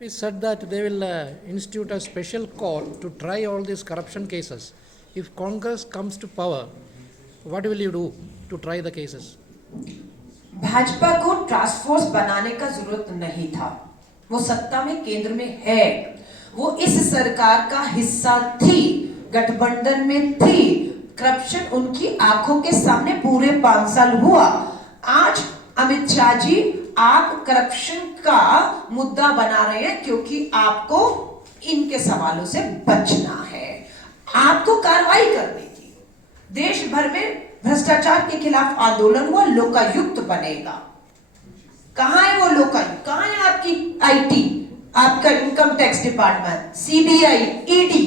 He said that they will institute a special court to try all these corruption cases. If Congress comes to power, what will you do to try the cases? Bhajpa को task force बनाने का जरूरत नहीं था। वो सत्ता में केंद्र में है, वो इस सरकार का हिस्सा थी, गठबंधन में थी। करप्शन उनकी आंखों के सामने पूरे 5 साल हुआ। आज अमित शाह जी आप करप्शन का मुद्दा बना रहे हैं क्योंकि आपको इनके सवालों से बचना है, आपको कार्रवाई करनी थी। देश भर में भ्रष्टाचार के खिलाफ आंदोलन हुआ, लोकायुक्त बनेगा। कहां है वो लोकायुक्त? कहां है आपकी आईटी, आपका income tax department, CBI, ED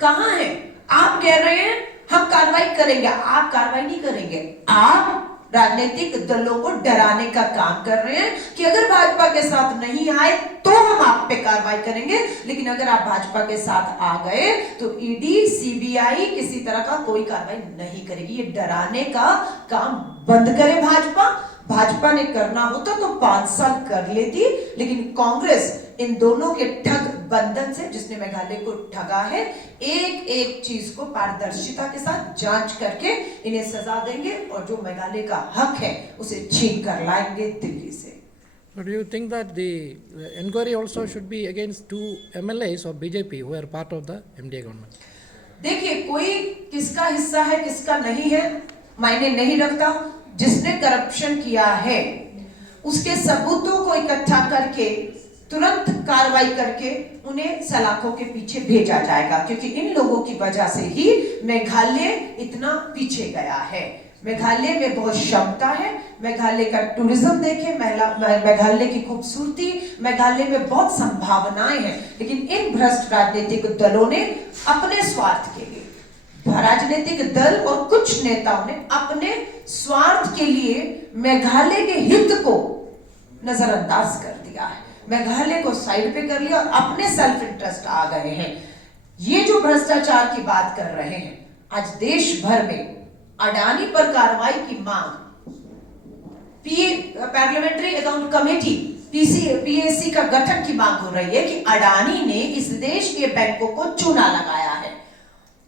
कहां है? आप कह रहे हैं हम कार्रवाई करेंगे, आप कार्रवाई नहीं करेंगे। आप राजनीतिक दलों को डराने का काम कर रहे हैं कि अगर भाजपा के साथ नहीं आए तो हम आप पे कार्रवाई करेंगे, लेकिन अगर आप भाजपा के साथ आ गए तो ईडी, सीबीआई किसी तरह का कोई कार्रवाई नहीं करेगी। ये डराने का काम बंद करे भाजपा। भाजपा ने करना होता तो 5 साल कर लेती, लेकिन कांग्रेस इन दोनों के ठग बंधन से, जिसने मेघालय को ठगा है, एक एक चीज को पारदर्शिता के साथ जांच करके इन्हें सजा देंगे और जो मेघालय का हक है उसे छीन कर लाएंगे दिल्ली से। But do you think that the inquiry also should be against 2 MLAs of BJP who are part of the MDA government? देखिए, कोई किसका हिस्सा है किसका नहीं है मायने नहीं रखता। जिसने करप्शन किया है उसके सबूतों को इकट्ठा करके तुरंत कार्रवाई करके उन्हें सलाखों के पीछे भेजा जाएगा, क्योंकि इन लोगों की वजह से ही मेघालय इतना पीछे गया है। मेघालय में बहुत क्षमता है, मेघालय का टूरिज्म देखें, मेघालय की खूबसूरती, मेघालय में बहुत संभावनाएं हैं, लेकिन इन भ्रष्ट राजनीतिक दलों ने अपने स्वार्थ के लिए, राजनीतिक दल और कुछ नेताओं ने अपने स्वार्थ के लिए मेघालय के हित को नजरअंदाज कर दिया है, मेघालय को साइड पे कर लिया और अपने सेल्फ इंटरेस्ट आ गए हैं। ये जो भ्रष्टाचार की बात कर रहे हैं, आज देश भर में अडानी पर कार्रवाई की मांग, पार्लियामेंट्री अकाउंट कमेटी पीएसी का गठन की मांग हो रही है कि अडानी ने इस देश के बैंकों को चूना लगाया है।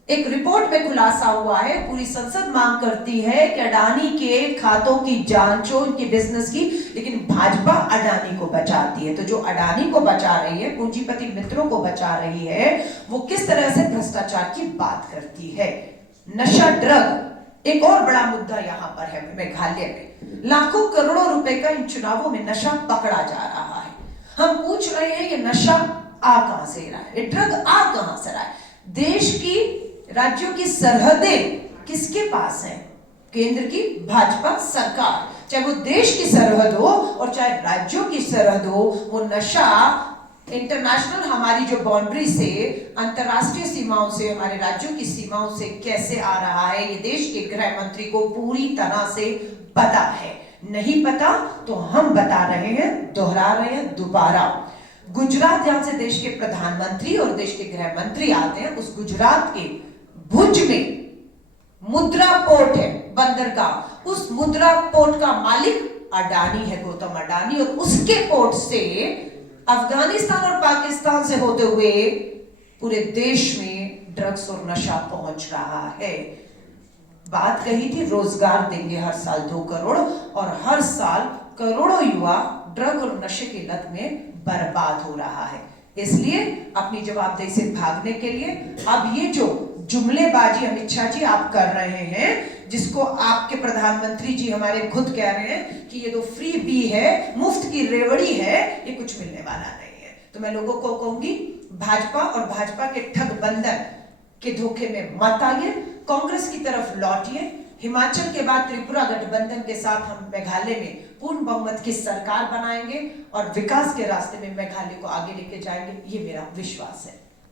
एक रिपोर्ट में खुलासा हुआ है, पूरी संसद मांग करती है कि अडानी के खातों की जांच हो, इनके बिजनेस की, लेकिन भाजपा अडानी को बचाती है। तो जो अडानी को बचा रही है, पूंजीपति मित्रों को बचा रही है, वो किस तरह से भ्रष्टाचार की बात करती है। नशा, ड्रग एक और बड़ा मुद्दा यहां पर है मेघालय में। लाखों करोड़ों रुपए का इन चुनावों में नशा पकड़ा जा रहा है। हम पूछ रहे हैं ये नशा आ कहां से रहा है, ये ड्रग आ कहां से रहा है? देश की, राज्यों की सरहदें किसके पास है? केंद्र की भाजपा सरकार। चाहे वो देश की सरहद हो और चाहे राज्यों की सरहद हो, वो नशा इंटरनेशनल, हमारी जो बाउंड्री से, अंतरराष्ट्रीय सीमाओं से, हमारे राज्यों की सीमाओं से कैसे आ रहा है, ये देश के गृह मंत्री को पूरी तरह से पता है। नहीं पता तो हम बता रहे हैं, दोहरा रहे हैं दोबारा। गुजरात, जहां से देश के प्रधानमंत्री और देश के गृह मंत्री आते हैं, उस गुजरात के भुज में मुद्रा पोर्ट है, बंदरगाह। उस मुद्रा पोर्ट का मालिक अडानी है, गौतम अडानी, और उसके पोर्ट से अफगानिस्तान और पाकिस्तान से होते हुए पूरे देश में ड्रग्स और नशा पहुंच रहा है। बात कही थी रोजगार देंगे हर साल 2 करोड़, और हर साल करोड़ों युवा ड्रग और नशे की लत में बर्बाद हो रहा है। इसलिए अपनी जवाबदेही से भागने के लिए अब ये जो जुमलेबाजी अमित शाह जी आप कर रहे हैं, जिसको आपके प्रधानमंत्री जी हमारे खुद कह रहे हैं कि ये तो फ्री बी है, मुफ्त की रेवड़ी है, ये कुछ मिलने वाला नहीं है। तो मैं लोगों को कहूंगी, भाजपा और भाजपा के ठग बंधन के धोखे में मत आइए, कांग्रेस की तरफ लौटिए। हिमाचल के बाद त्रिपुरा गठबंधन के साथ हम मेघालय में पूर्ण बहुमत की सरकार बनाएंगे और विकास के रास्ते में मेघालय को आगे लेके जाएंगे, ये मेरा विश्वास है।